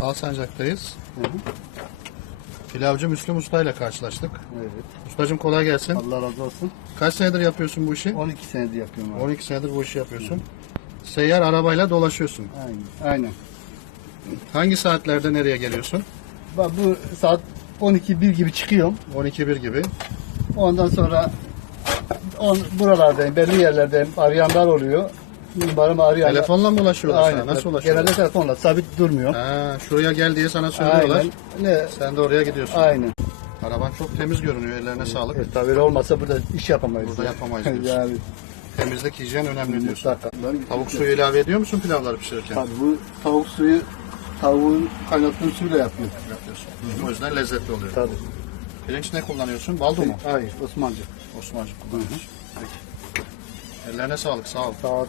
Alsancak'tayız. Hı hı. Pilavcı Müslüm Usta ile karşılaştık. Evet. Ustacığım kolay gelsin. Allah razı olsun. Kaç senedir yapıyorsun bu işi? 12 senedir yapıyorum abi. 12 senedir bu işi yapıyorsun. Seyyar arabayla dolaşıyorsun. Aynen. Aynen. Hangi saatlerde nereye geliyorsun? Bak bu saat 12-1 gibi çıkıyorum. 12-1 gibi. Ondan sonra on, buralardayım, belli yerlerdeyim. Arayanlar oluyor. Numaramı arıyorlar. Telefonla mı ulaşıyorlar Aynen. sana? Nasıl ulaşıyorlar? Genelde telefonla sabit durmuyor. Ha, şuraya gel diye sana söylüyorlar. Aynen. Ne? Sen de oraya gidiyorsun. Aynen. Araban çok temiz görünüyor. Ellerine sağlık. Evet, tabii öyle olmasa burada iş yapamayız. Burada yapamayız diyorsun. yani. Temizlik, hijyen önemli diyorsun. Mutlaka. Tavuk suyu ilave ediyor musun pilavları pişirirken? Tabii bu tavuk suyu tavuğun kaynattığım suyla yapıyor. Yapıyorsun. O yüzden lezzetli oluyor. Tabii. Pirinç ne kullanıyorsun? Baldo mu? Hayır, Osmancı. Osmancık kullanıyorsun. Peki. Ellerine sağlık. Sağ ol. Sağ ol.